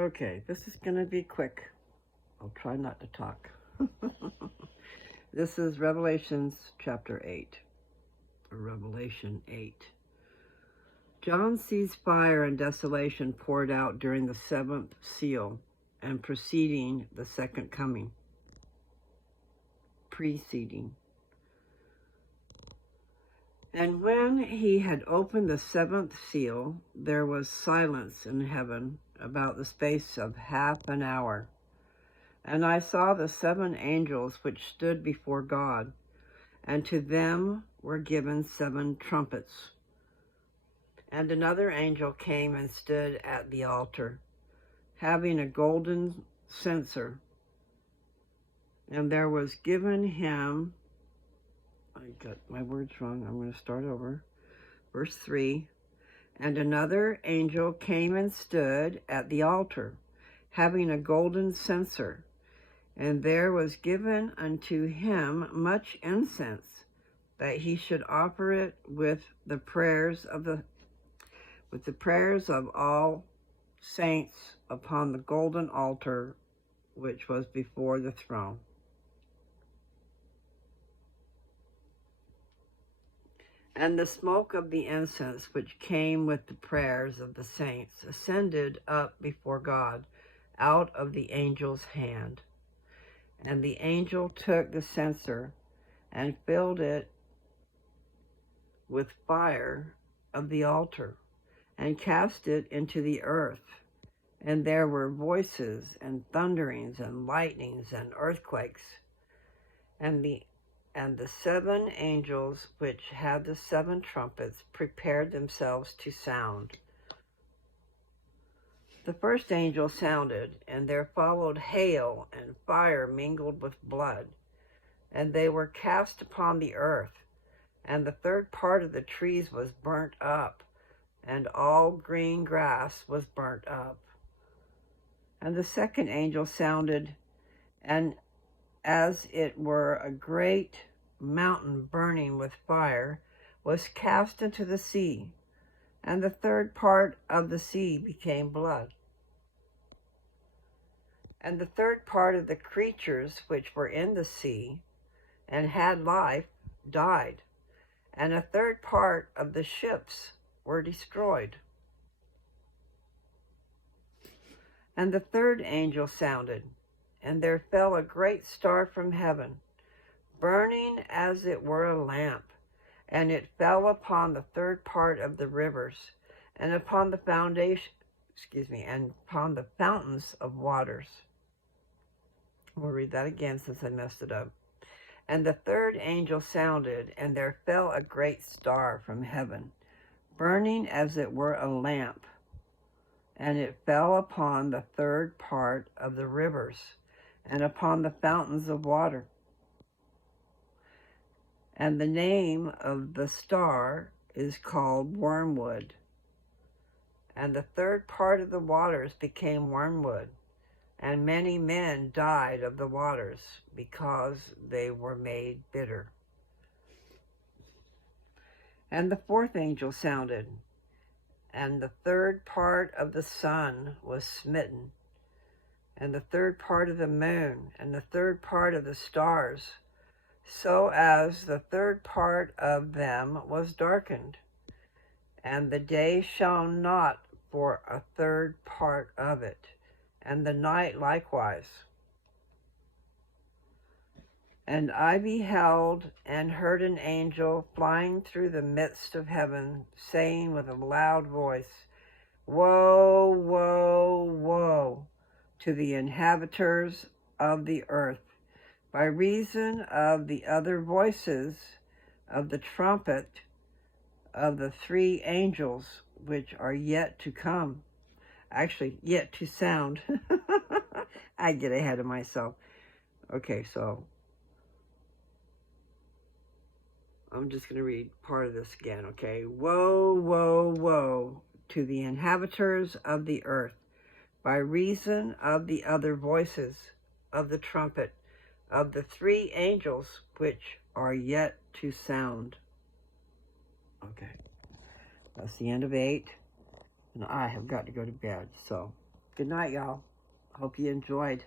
Okay, this is going to be quick. I'll try not to talk. This is Revelations chapter 8. Revelation 8. John sees fire and desolation poured out during the seventh seal and preceding the second coming. Preceding. And when he had opened the seventh seal, there was silence in heaven about the space of half an hour. And I saw the seven angels which stood before God, and to them were given seven trumpets. And another angel came and stood at the altar, having a golden censer. And there was given him, I got my words wrong, I'm going to start over. Verse 3, and another angel came and stood at the altar, having a golden censer. And there was given unto him much incense, that he should offer it with the prayers of all saints upon the golden altar which was before the throne. And the smoke of the incense which came with the prayers of the saints ascended up before God out of the angel's hand. And the angel took the censer and filled it with fire of the altar and cast it into the earth. And there were voices and thunderings and lightnings and earthquakes. And the seven angels which had the seven trumpets prepared themselves to sound. The first angel sounded, and there followed hail and fire mingled with blood, and they were cast upon the earth, and the third part of the trees was burnt up, and all green grass was burnt up. And the second angel sounded, and as it were a great mountain burning with fire was cast into the sea, and the third part of the sea became blood. And the third part of the creatures which were in the sea and had life died, and a third part of the ships were destroyed. And the third angel sounded, and there fell a great star from heaven, burning as it were a lamp, and it fell upon the third part of the rivers, and upon the upon the fountains of waters. We'll read that again since I messed it up. And the third angel sounded, and there fell a great star from heaven, burning as it were a lamp, and it fell upon the third part of the rivers, and upon the fountains of water. And the name of the star is called Wormwood. And the third part of the waters became wormwood, and many men died of the waters, because they were made bitter. And the fourth angel sounded, and the third part of the sun was smitten, and the third part of the moon, and the third part of the stars, so as the third part of them was darkened, and the day shone not for a third part of it, and the night likewise. And I beheld and heard an angel flying through the midst of heaven, saying with a loud voice, Woe, woe, woe to the inhabitants of the earth, by reason of the other voices of the trumpet of the three angels which are yet to come. Actually, yet to sound. I get ahead of myself. Okay, so I'm just going to read part of this again, okay? Woe, woe, woe to the inhabitants of the earth, by reason of the other voices of the trumpet of the three angels which are yet to sound. Okay, that's the end of 8, and I have got to go to bed, so Good night, y'all. Hope you enjoyed.